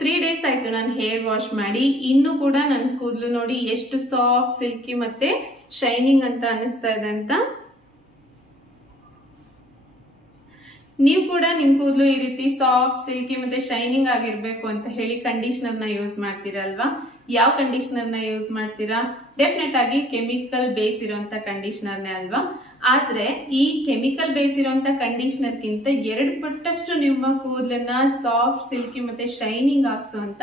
3 days ಆಯ್ತು ನಾನು hair wash ಮಾಡಿ. ಇನ್ನು ಕೂಡ ನನ್ನ ಕೂದಲು ನೋಡಿ ಎಷ್ಟು ಸಾಫ್ಟ್, ಸಿಲ್ಕಿ ಮತ್ತೆ ಶೈನಿಂಗ್ ಅಂತ ಅನಿಸ್ತಾ ಇದೆ ಅಂತ. ನೀವು ಕೂಡ ನಿಮ್ ಕೂದಲು ಈ ರೀತಿ ಸಾಫ್ಟ್, ಸಿಲ್ಕಿ ಮತ್ತೆ ಶೈನಿಂಗ್ ಆಗಿರ್ಬೇಕು ಅಂತ ಹೇಳಿ ಕಂಡೀಷನರ್ ನ ಯೂಸ್ ಮಾಡ್ತೀರಾ ಅಲ್ವಾ? ಯಾವ ಕಂಡೀಷನರ್ ನ ಯೂಸ್ ಮಾಡ್ತೀರಾ? ಡೆಫಿನೆಟ್ ಆಗಿ ಕೆಮಿಕಲ್ ಬೇಸ್ ಇರುವಂತ ಕಂಡೀಷನರ್ ನೇ ಅಲ್ವಾ? ಆದ್ರೆ ಈ ಕೆಮಿಕಲ್ ಬೇಸ್ ಇರುವಂತ ಕಂಡೀಷನರ್ ಗಿಂತ 2 ಪಟ್ಟಷ್ಟು ನಿಮ್ಮ ಕೂದಲನ್ನ ಸಾಫ್ಟ್, ಸಿಲ್ಕಿ ಮತ್ತೆ ಶೈನಿಂಗ್ ಹಾಕ್ಸುವಂತ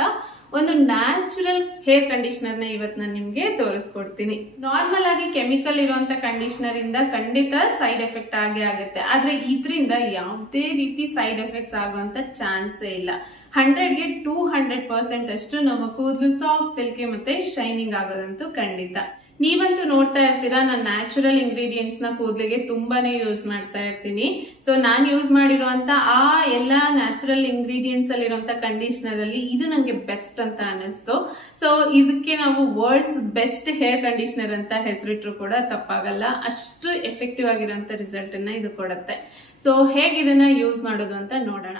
ಒಂದು ನ್ಯಾಚುರಲ್ ಹೇರ್ ಕಂಡೀಷನರ್ ನ ಇವತ್ತು ನಾನು ನಿಮ್ಗೆ ತೋರಿಸ್ಕೊಡ್ತೀನಿ. ನಾರ್ಮಲ್ ಆಗಿ ಕೆಮಿಕಲ್ ಇರುವಂತ ಕಂಡೀಷನರ್ ಇಂದ ಖಂಡಿತ ಸೈಡ್ ಎಫೆಕ್ಟ್ ಆಗೇ ಆಗುತ್ತೆ. ಆದ್ರೆ ಇದರಿಂದ ಯಾವುದೇ ರೀತಿ ಸೈಡ್ ಎಫೆಕ್ಟ್ಸ್ ಆಗುವಂತ ಚಾನ್ಸೇ ಇಲ್ಲ. 100ಗೆ 200% ಅಷ್ಟು ನಮ್ಮ ಕೂದಲು ಸಾಫ್ಟ್, ಸಿಲ್ಕಿ ಮತ್ತೆ ಶೈನಿಂಗ್ ಆಗೋದಂತೂ ಖಂಡಿತ. ನೀವಂತೂ ನೋಡ್ತಾ ಇರ್ತೀರಾ, ನಾನು ನ್ಯಾಚುರಲ್ ಇಂಗ್ರೀಡಿಯೆಂಟ್ಸ್ ನ ಕೂದಲಿಗೆ ತುಂಬಾನೇ ಯೂಸ್ ಮಾಡ್ತಾ ಇರ್ತೀನಿ. ಸೊ ನಾನು ಯೂಸ್ ಮಾಡಿರುವಂತ ಆ ಎಲ್ಲಾ ನ್ಯಾಚುರಲ್ ಇಂಗ್ರೀಡಿಯೆಂಟ್ಸ್ ಅಲ್ಲಿ ಇರುವಂತ ಕಂಡೀಷನರ್ ಅಲ್ಲಿ ಇದು ನಂಗೆ ಬೆಸ್ಟ್ ಅಂತ ಅನಿಸ್ತು. ಸೊ ಇದಕ್ಕೆ ನಾವು ವರ್ಲ್ಡ್ಸ್ ಬೆಸ್ಟ್ ಹೇರ್ ಕಂಡೀಷನರ್ ಅಂತ ಹೆಸರಿಟ್ರು ಕೂಡ ತಪ್ಪಾಗಲ್ಲ. ಅಷ್ಟು ಎಫೆಕ್ಟಿವ್ ಆಗಿರುವಂತ ರಿಸಲ್ಟ್ ಅನ್ನ ಇದು ಕೊಡುತ್ತೆ. ಸೊ ಹೇಗೆ ಇದನ್ನ ಯೂಸ್ ಮಾಡೋದು ಅಂತ ನೋಡೋಣ.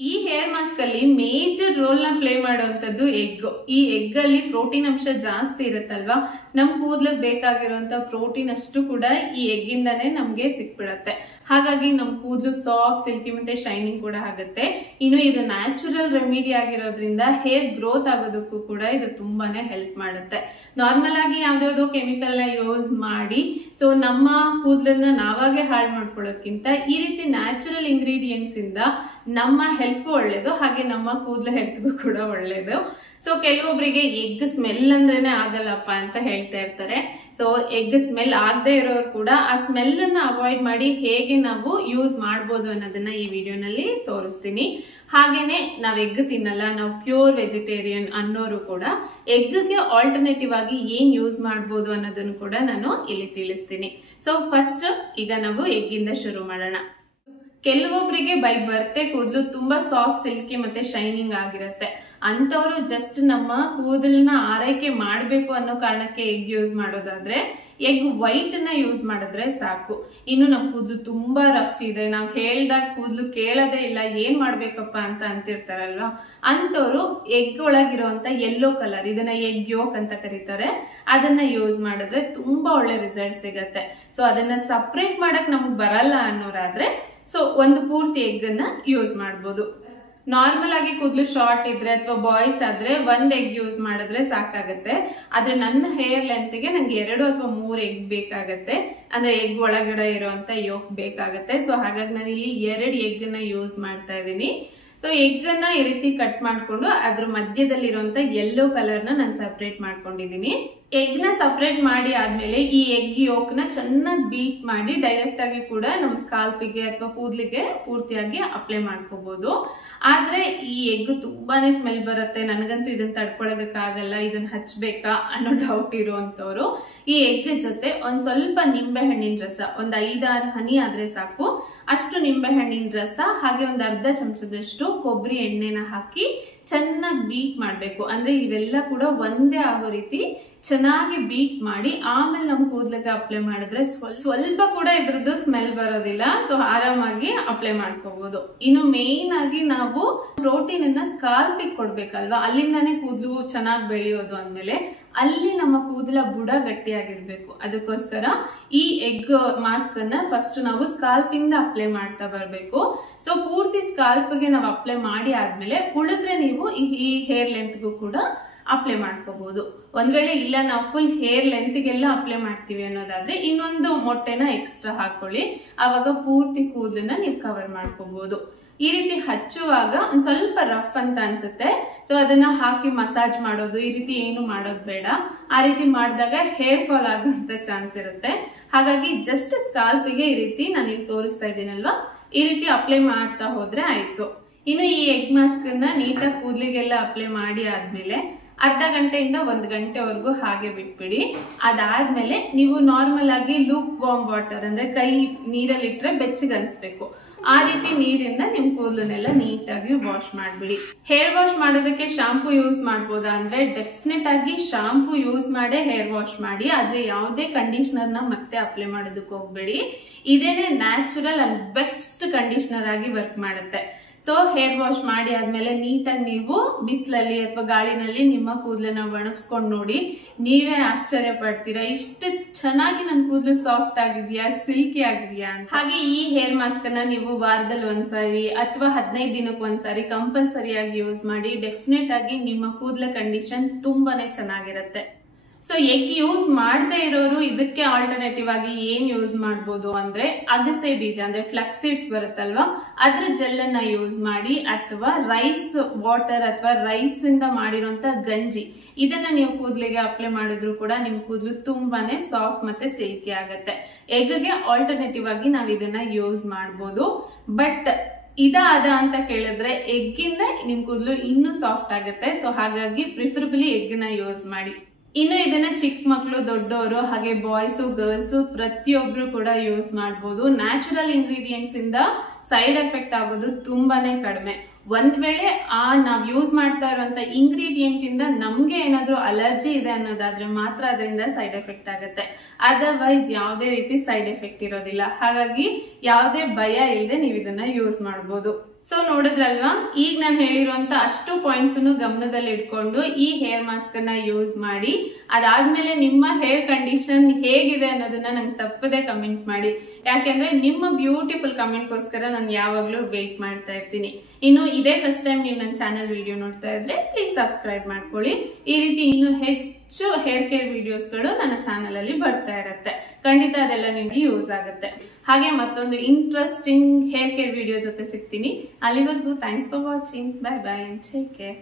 ಈ ಹೇರ್ ಮಾಸ್ಕ್ ಅಲ್ಲಿ ಮೇಜರ್ ರೋಲ್ ನ ಪ್ಲೇ ಮಾಡುವಂತದ್ದು ಎಗ್. ಈ ಎಗ್ ಅಲ್ಲಿ ಪ್ರೋಟೀನ್ ಅಂಶ ಜಾಸ್ತಿ ಇರುತ್ತಲ್ವಾ? ನಮ್ ಕೂದಲಿಗೆ ಬೇಕಾಗಿರುವಂತ ಪ್ರೋಟೀನ್ ಅಷ್ಟು ಕೂಡ ಈ ಎಗ್ ಇಂದಾನೆ ನಮ್ಗೆ ಸಿಕ್ಬಿಡತ್ತೆ. ಹಾಗಾಗಿ ನಮ್ ಕೂದಲು ಸಾಫ್ಟ್, ಸಿಲ್ಕಿ ಮತ್ತೆ ಶೈನಿಂಗ್ ಕೂಡ ಆಗುತ್ತೆ. ಇನ್ನು ಇದು ನ್ಯಾಚುರಲ್ ರೆಮಿಡಿ ಆಗಿರೋದ್ರಿಂದ ಹೇರ್ ಗ್ರೋತ್ ಆಗೋದಕ್ಕೂ ಕೂಡ ಇದು ತುಂಬಾನೇ ಹೆಲ್ಪ್ ಮಾಡುತ್ತೆ. ನಾರ್ಮಲ್ ಆಗಿ ಯಾವ್ದಾವ್ದೋ ಕೆಮಿಕಲ್ ನ ಯೂಸ್ ಮಾಡಿ ಸೊ ನಮ್ಮ ಕೂದಲನ್ನ ನಾವಾಗೆ ಹಾಳು ಮಾಡ್ಕೊಳ್ಳೋದ್ಕಿಂತ ಈ ರೀತಿ ನ್ಯಾಚುರಲ್ ಇಂಗ್ರೀಡಿಯೆಂಟ್ಸ್ ಇಂದ ನಮ್ಮ ಹೆಲ್ತ್ಗೂ ಒಳ್ಳೇದು, ಹಾಗೆ ನಮ್ಮ ಕೂದಲ ಹೆಲ್ತ್ಗೂ ಕೂಡ ಒಳ್ಳೇದು. ಸೊ ಕೆಲವೊಬ್ಬರಿಗೆ ಎಗ್ ಸ್ಮೆಲ್ ಅಂದ್ರೇನೆ ಆಗಲ್ಲಪ್ಪ ಅಂತ ಹೇಳ್ತಾ ಇರ್ತಾರೆ. ಸೊ ಎಗ್ ಸ್ಮೆಲ್ ಆಗದೆ ಇರೋರು ಕೂಡ ಆ ಸ್ಮೆಲ್ ಅನ್ನ ಅವಾಯ್ಡ್ ಮಾಡಿ ಹೇಗೆ ನಾವು ಯೂಸ್ ಮಾಡ್ಬೋದು ಅನ್ನೋದನ್ನ ಈ ವಿಡಿಯೋನಲ್ಲಿ ತೋರಿಸ್ತೀನಿ. ಹಾಗೇನೆ ನಾವ್ ಎಗ್ ತಿನ್ನಲ್ಲ, ನಾವು ಪ್ಯೂರ್ ವೆಜಿಟೇರಿಯನ್ ಅನ್ನೋರು ಕೂಡ ಎಗ್ಗೆ ಆಲ್ಟರ್ನೇಟಿವ್ ಆಗಿ ಏನ್ ಯೂಸ್ ಮಾಡ್ಬೋದು ಅನ್ನೋದನ್ನು ಕೂಡ ನಾನು ಇಲ್ಲಿ ತಿಳಿಸ್ತೀನಿ. ಸೊ ಫಸ್ಟ್ ಈಗ ನಾವು ಎಗ್ ಇಂದ ಶುರು ಮಾಡೋಣ. ಕೆಲವೊಬ್ಬರಿಗೆ ಬೈ ಬರ್ತೆ ಕೂದಲು ತುಂಬಾ ಸಾಫ್ಟ್, ಸಿಲ್ಕಿ ಮತ್ತೆ ಶೈನಿಂಗ್ ಆಗಿರುತ್ತೆ. ಅಂತವರು ಜಸ್ಟ್ ನಮ್ಮ ಕೂದಲನ್ನ ಆರೈಕೆ ಮಾಡ್ಬೇಕು ಅನ್ನೋ ಕಾರಣಕ್ಕೆ ಎಗ್ ಯೂಸ್ ಮಾಡೋದಾದ್ರೆ ಎಗ್ ವೈಟ್ ನ ಯೂಸ್ ಮಾಡಿದ್ರೆ ಸಾಕು. ಇನ್ನು ನಮ್ಮ ಕೂದಲು ತುಂಬಾ ರಫ್ ಇದೆ, ನಾವು ಹೇಳ್ದಾಗ ಕೂದಲು ಕೇಳೋದೇ ಇಲ್ಲ, ಏನ್ ಮಾಡ್ಬೇಕಪ್ಪ ಅಂತ ಅಂತಿರ್ತಾರಲ್ವಾ, ಅಂತವ್ರು ಎಗ್ ಒಳಗಿರುವಂತ ಯೆಲ್ಲೋ ಕಲರ್, ಇದನ್ನ ಎಗ್ ಯೋಕ್ ಅಂತ ಕರೀತಾರೆ, ಅದನ್ನ ಯೂಸ್ ಮಾಡಿದ್ರೆ ತುಂಬಾ ಒಳ್ಳೆ ರಿಸಲ್ಟ್ ಸಿಗತ್ತೆ. ಸೊ ಅದನ್ನ ಸಪ್ರೇಟ್ ಮಾಡಕ್ ನಮ್ಗೆ ಬರಲ್ಲ ಅನ್ನೋರಾದ್ರೆ ಸೊ ಒಂದು ಪೂರ್ತಿ ಎಗ್ ಅನ್ನ ಯೂಸ್ ಮಾಡ್ಬೋದು. ನಾರ್ಮಲ್ ಆಗಿ ಕೂದಲು ಶಾರ್ಟ್ ಇದ್ರೆ ಅಥವಾ ಬಾಯ್ಸ್ ಆದ್ರೆ 1 ಎಗ್ ಯೂಸ್ ಮಾಡಿದ್ರೆ ಸಾಕಾಗತ್ತೆ. ಆದ್ರೆ ನನ್ನ ಹೇರ್ ಲೆಂತ್ ಗೆ ನಂಗೆ 2 ಅಥವಾ 3 ಎಗ್ ಬೇಕಾಗತ್ತೆ. ಅಂದ್ರೆ ಎಗ್ ಒಳಗಡೆ ಇರುವಂತ ಯೋಕ್ ಬೇಕಾಗತ್ತೆ. ಸೊ ಹಾಗಾಗಿ ನಾನು ಇಲ್ಲಿ 2 ಎಗ್ ನ ಯೂಸ್ ಮಾಡ್ತಾ ಇದ್ದೀನಿ. ಸೊ ಎಗ್ ಅನ್ನ ಈ ರೀತಿ ಕಟ್ ಮಾಡ್ಕೊಂಡು ಅದ್ರ ಮಧ್ಯದಲ್ಲಿ ಇರುವಂತ ಯೆಲ್ಲೋ ಕಲರ್ ನ ನಾನು ಸಪರೇಟ್ ಮಾಡ್ಕೊಂಡಿದೀನಿ. ಎಗ್ ನ ಸಪರೇಟ್ ಮಾಡಿ ಆದ್ಮೇಲೆ ಈ ಎಗ್ ಯೋಕ್ ನ ಚೆನ್ನಾಗಿ ಬೀಟ್ ಮಾಡಿ ಡೈರೆಕ್ಟ್ ಆಗಿ ಕೂಡ ನಮ್ ಸ್ಕಾಲ್ಪಿಗೆ ಅಥವಾ ಕೂದಲಿಗೆ ಪೂರ್ತಿಯಾಗಿ ಅಪ್ಲೈ ಮಾಡ್ಕೋಬಹುದು. ಆದ್ರೆ ಈ ಎಗ್ ತುಂಬಾನೇ ಸ್ಮೆಲ್ ಬರುತ್ತೆ, ನನಗಂತೂ ಇದನ್ನ ತಡ್ಕೊಳ್ಳೋದಕ್ಕಾಗಲ್ಲ, ಇದನ್ನ ಹಚ್ಬೇಕಾ ಅನ್ನೋ ಡೌಟ್ ಇರುವಂತವ್ರು ಈ ಎಗ್ ಜೊತೆ ಒಂದ್ ಸ್ವಲ್ಪ ನಿಂಬೆ ಹಣ್ಣಿನ ರಸ, ಒಂದ್ 5-6 ಹನಿ ಆದ್ರೆ ಸಾಕು, ಅಷ್ಟು ನಿಂಬೆ ಹಣ್ಣಿನ ರಸ ಹಾಗೆ ಒಂದ್ ಅರ್ಧ ಚಮಚದಷ್ಟು ಕೊಬ್ಬರಿ ಎಣ್ಣೆನ ಹಾಕಿ ಚೆನ್ನಾಗಿ ಬೀಟ್ ಮಾಡ್ಬೇಕು. ಅಂದ್ರೆ ಇವೆಲ್ಲ ಕೂಡ ಒಂದೇ ಆಗೋ ರೀತಿ ಚೆನ್ನಾಗಿ ಬೀಟ್ ಮಾಡಿ ಆಮೇಲೆ ನಮ್ ಕೂದಲಿಗೆ ಅಪ್ಲೈ ಮಾಡಿದ್ರೆ ಸ್ವಲ್ಪ ಕೂಡ ಇದ್ರದ್ದು ಸ್ಮೆಲ್ ಬರೋದಿಲ್ಲ. ಸೊ ಆರಾಮಾಗಿ ಅಪ್ಲೈ ಮಾಡ್ಕೋಬಹುದು. ಇನ್ನು ಮೇನ್ ಆಗಿ ನಾವು ಪ್ರೋಟೀನ್ ಅನ್ನ ಸ್ಕಾಲ್ಪಿಗೆ ಕೊಡ್ಬೇಕಲ್ವಾ, ಅಲ್ಲಿಂದಾನೇ ಕೂದಲು ಚೆನ್ನಾಗಿ ಬೆಳೆಯೋದು ಅಂದ್ಮೇಲೆ ಅಲ್ಲಿ ನಮ್ಮ ಕೂದಲ ಬುಡ ಗಟ್ಟಿಯಾಗಿರ್ಬೇಕು. ಅದಕ್ಕೋಸ್ಕರ ಈ ಎಗ್ ಮಾಸ್ಕ್ ಅನ್ನ ಫಸ್ಟ್ ನಾವು ಸ್ಕಾಲ್ಪಿಂದ ಅಪ್ಲೈ ಮಾಡ್ತಾ ಬರ್ಬೇಕು. ಸೊ ಪೂರ್ತಿ ಸ್ಕಾಲ್ಪ್ಗೆ ನಾವು ಅಪ್ಲೈ ಮಾಡಿ ಆದ್ಮೇಲೆ ಉಳಿದ್ರೆ ನೀವು ಈ ಹೇರ್ ಲೆಂತ್ಗೂ ಕೂಡ ಅಪ್ಲೈ ಮಾಡ್ಕೋಬಹುದು. ಒಂದ್ ವೇಳೆ ಇಲ್ಲ ನಾವು ಫುಲ್ ಹೇರ್ ಲೆಂತ್ಗೆಲ್ಲ ಅಪ್ಲೈ ಮಾಡ್ತೀವಿ ಅನ್ನೋದಾದ್ರೆ ಇನ್ನೊಂದು ಮೊಟ್ಟೆನ ಎಕ್ಸ್ಟ್ರಾ ಹಾಕೊಳ್ಳಿ, ಆವಾಗ ಪೂರ್ತಿ ಕೂದಲನ್ನ ನೀವು ಕವರ್ ಮಾಡ್ಕೋಬಹುದು. ಈ ರೀತಿ ಹಚ್ಚುವಾಗ ಒಂದ್ ಸ್ವಲ್ಪ ರಫ್ ಅಂತ ಅನ್ಸುತ್ತೆ. ಸೊ ಅದನ್ನ ಹಾಕಿ ಮಸಾಜ್ ಮಾಡೋದು ಈ ರೀತಿ ಏನು ಮಾಡೋದು ಬೇಡ. ಆ ರೀತಿ ಮಾಡಿದಾಗ ಹೇರ್ ಫಾಲ್ ಆಗುವಂತ ಚಾನ್ಸ್ ಇರುತ್ತೆ. ಹಾಗಾಗಿ ಜಸ್ಟ್ ಸ್ಕಾಲ್ಪಿಗೆ ಈ ರೀತಿ ನಾನು ಇಲ್ಲಿ ತೋರಿಸ್ತಾ ಇದ್ದೀನಲ್ವಾ, ಈ ರೀತಿ ಅಪ್ಲೈ ಮಾಡ್ತಾ ಹೋದ್ರೆ ಆಯ್ತು. ಇನ್ನು ಈ ಎಗ್ ಮಾಸ್ಕ್ ಅನ್ನ ನೀಟಾಗಿ ಕೂದಲಿಗೆಲ್ಲ ಅಪ್ಲೈ ಮಾಡಿ ಆದ್ಮೇಲೆ ಅರ್ಧ ಗಂಟೆಯಿಂದ 1 ಗಂಟೆವರೆಗೂ ಹಾಗೆ ಬಿಟ್ಬಿಡಿ. ಅದಾದ್ಮೇಲೆ ನೀವು ನಾರ್ಮಲ್ ಆಗಿ ಲೂಕ್ ವಾರ್ಮ್ ವಾಟರ್ ಅಂದ್ರೆ ಕೈ ನೀರಲ್ಲಿ ಇಟ್ರೆ ಬೆಚ್ಚಗೆ ಅನ್ಸ್ಬೇಕು, ಆ ರೀತಿ ನೀರಿಂದ ನಿಮ್ ಕೂದಲನ್ನೆಲ್ಲ ನೀಟಾಗಿ ವಾಶ್ ಮಾಡ್ಬಿಡಿ. ಹೇರ್ ವಾಶ್ ಮಾಡೋದಕ್ಕೆ ಶಾಂಪೂ ಯೂಸ್ ಮಾಡ್ಬೋದಾ ಅಂದ್ರೆ ಡೆಫಿನೆಟ್ ಆಗಿ ಶಾಂಪೂ ಯೂಸ್ ಮಾಡೇ ಹೇರ್ ವಾಶ್ ಮಾಡಿ. ಆದ್ರೆ ಯಾವುದೇ ಕಂಡೀಷನರ್ ನ ಮತ್ತೆ ಅಪ್ಲೈ ಮಾಡೋದಕ್ಕೆ ಹೋಗ್ಬೇಡಿ. ಇದೇನೆ ನ್ಯಾಚುರಲ್ ಅಂಡ್ ಬೆಸ್ಟ್ ಕಂಡೀಷನರ್ ಆಗಿ ವರ್ಕ್ ಮಾಡುತ್ತೆ. ಸೊ ಹೇರ್ ವಾಶ್ ಮಾಡಿ ಆದ್ಮೇಲೆ ನೀಟಾಗಿ ನೀವು ಬಿಸಿಲಲ್ಲಿ ಅಥವಾ ಗಾಳಿನಲ್ಲಿ ನಿಮ್ಮ ಕೂದಲನ್ನ ಒಣಗಿಸ್ಕೊಂಡು ನೋಡಿ, ನೀವೇ ಆಶ್ಚರ್ಯ ಪಡ್ತೀರಾ ಇಷ್ಟು ಚೆನ್ನಾಗಿ ನನ್ನ ಕೂದಲು ಸಾಫ್ಟ್ ಆಗಿದ್ಯಾ, ಸಿಲ್ಕಿ ಆಗಿದ್ಯಾ ಅಂತ. ಹಾಗೆ ಈ ಹೇರ್ ಮಾಸ್ಕ್ ಅನ್ನ ನೀವು ವಾರದಲ್ಲಿ ಒಂದ್ಸಾರಿ ಅಥವಾ 15 ದಿನಕ್ಕೆ ಒಂದ್ಸಾರಿ ಕಂಪಲ್ಸರಿಯಾಗಿ ಯೂಸ್ ಮಾಡಿ. ಡೆಫಿನೆಟ್ ಆಗಿ ನಿಮ್ಮ ಕೂದಲ ಕಂಡೀಷನ್ ತುಂಬಾನೇ ಚೆನ್ನಾಗಿರುತ್ತೆ. ಸೊ ಎಗ್ ಯೂಸ್ ಮಾಡದೇ ಇರೋರು ಇದಕ್ಕೆ ಆಲ್ಟರ್ನೇಟಿವ್ ಆಗಿ ಏನ್ ಯೂಸ್ ಮಾಡಬಹುದು ಅಂದ್ರೆ ಅಗಸೆ ಬೀಜ ಅಂದ್ರೆ ಫ್ಲಕ್ಸ್ ಸೀಡ್ಸ್ ಬರುತ್ತಲ್ವಾ, ಅದ್ರ ಜೆಲ್ ಅನ್ನ ಯೂಸ್ ಮಾಡಿ, ಅಥವಾ ರೈಸ್ ವಾಟರ್ ಅಥವಾ ರೈಸ್ ಇಂದ ಮಾಡಿರುವಂತ ಗಂಜಿ ಇದನ್ನ ನೀವು ಕೂದಲಿಗೆ ಅಪ್ಲೈ ಮಾಡಿದ್ರು ಕೂಡ ನಿಮ್ ಕೂದಲು ತುಂಬಾನೇ ಸಾಫ್ಟ್ ಮತ್ತೆ ಸಿಲ್ಕಿ ಆಗುತ್ತೆ. ಎಗ್ಗೆ ಆಲ್ಟರ್ನೇಟಿವ್ ಆಗಿ ನಾವ್ ಇದನ್ನ ಯೂಸ್ ಮಾಡಬಹುದು. ಬಟ್ ಇದಾದ ಅಂತ ಕೇಳಿದ್ರೆ ಎಗ್ಗಿಂದ ನಿಮ್ ಕೂದಲು ಇನ್ನೂ ಸಾಫ್ಟ್ ಆಗುತ್ತೆ. ಸೊ ಹಾಗಾಗಿ ಪ್ರಿಫರಬಲಿ ಎಗ್ ನ ಯೂಸ್ ಮಾಡಿ. ಇನ್ನು ಇದನ್ನ ಚಿಕ್ಕ ಮಕ್ಕಳು, ದೊಡ್ಡವರು, ಹಾಗೆ ಬಾಯ್ಸ್, ಗರ್ಲ್ಸ್ ಪ್ರತಿಯೊಬ್ರು ಕೂಡ ಯೂಸ್ ಮಾಡಬಹುದು. ನ್ಯಾಚುರಲ್ ಇಂಗ್ರೀಡಿಯೆಂಟ್ಸ್ ಇಂದ ಸೈಡ್ ಎಫೆಕ್ಟ್ ಆಗೋದು ತುಂಬಾನೇ ಕಡಿಮೆ. ಒಂದ್ ವೇಳೆ ನಾವ್ ಯೂಸ್ ಮಾಡ್ತಾ ಇರುವಂತ ಇಂಗ್ರೀಡಿಯೆಂಟ್ ಇಂದ ನಮ್ಗೆ ಏನಾದ್ರೂ ಅಲರ್ಜಿ ಇದೆ ಅನ್ನೋದಾದ್ರೆ ಮಾತ್ರ ಅದರಿಂದ ಸೈಡ್ ಎಫೆಕ್ಟ್ ಆಗುತ್ತೆ. ಅದರ್ವೈಸ್ ಯಾವುದೇ ರೀತಿ ಸೈಡ್ ಎಫೆಕ್ಟ್ ಇರೋದಿಲ್ಲ. ಹಾಗಾಗಿ ಯಾವುದೇ ಭಯ ಇಲ್ಲದೆ ನೀವು ಇದನ್ನ ಯೂಸ್ ಮಾಡಬಹುದು. ಸೊ ನೋಡಿದ್ರಲ್ವಾ, ಈಗ ನಾನು ಹೇಳಿರುವಂತ ಅಷ್ಟು ಪಾಯಿಂಟ್ಸ್ ಗಮನದಲ್ಲಿ ಇಟ್ಕೊಂಡು ಈ ಹೇರ್ ಮಾಸ್ಕ್ ಅನ್ನ ಯೂಸ್ ಮಾಡಿ. ಅದಾದ್ಮೇಲೆ ನಿಮ್ಮ ಹೇರ್ ಕಂಡೀಷನ್ ಹೇಗಿದೆ ಅನ್ನೋದನ್ನ ನಂಗೆ ತಪ್ಪದೆ ಕಮೆಂಟ್ ಮಾಡಿ. ಯಾಕೆಂದ್ರೆ ನಿಮ್ಮ ಬ್ಯೂಟಿಫುಲ್ ಕಮೆಂಟ್ಗೋಸ್ಕರ ನಾನು ಯಾವಾಗ್ಲೂ ವೇಟ್ ಮಾಡ್ತಾ ಇರ್ತೀನಿ. ಇನ್ನು ಇದೇ ಫಸ್ಟ್ ಟೈಮ್ ನೀವು ನನ್ನ ಚಾನಲ್ ವಿಡಿಯೋ ನೋಡ್ತಾ ಇದ್ರೆ ಪ್ಲೀಸ್ ಸಬ್ಸ್ಕ್ರೈಬ್ ಮಾಡ್ಕೊಳ್ಳಿ. ಈ ರೀತಿ ಇನ್ನು ಹೆಚ್ಚು ಹೇರ್ ಕೇರ್ ವಿಡಿಯೋಸ್ಗಳು ನನ್ನ ಚಾನಲ್ ಅಲ್ಲಿ ಬರ್ತಾ ಇರುತ್ತೆ. ಖಂಡಿತ ಅದೆಲ್ಲ ನಿಮ್ಗೆ ಯೂಸ್ ಆಗುತ್ತೆ. ಹಾಗೆ ಮತ್ತೊಂದು ಇಂಟ್ರೆಸ್ಟಿಂಗ್ ಹೇರ್ ಕೇರ್ ವಿಡಿಯೋ ಜೊತೆ ಸಿಗ್ತೀನಿ. ಅಲ್ಲಿವರೆಗೂ thanks for watching. Bye bye and take care.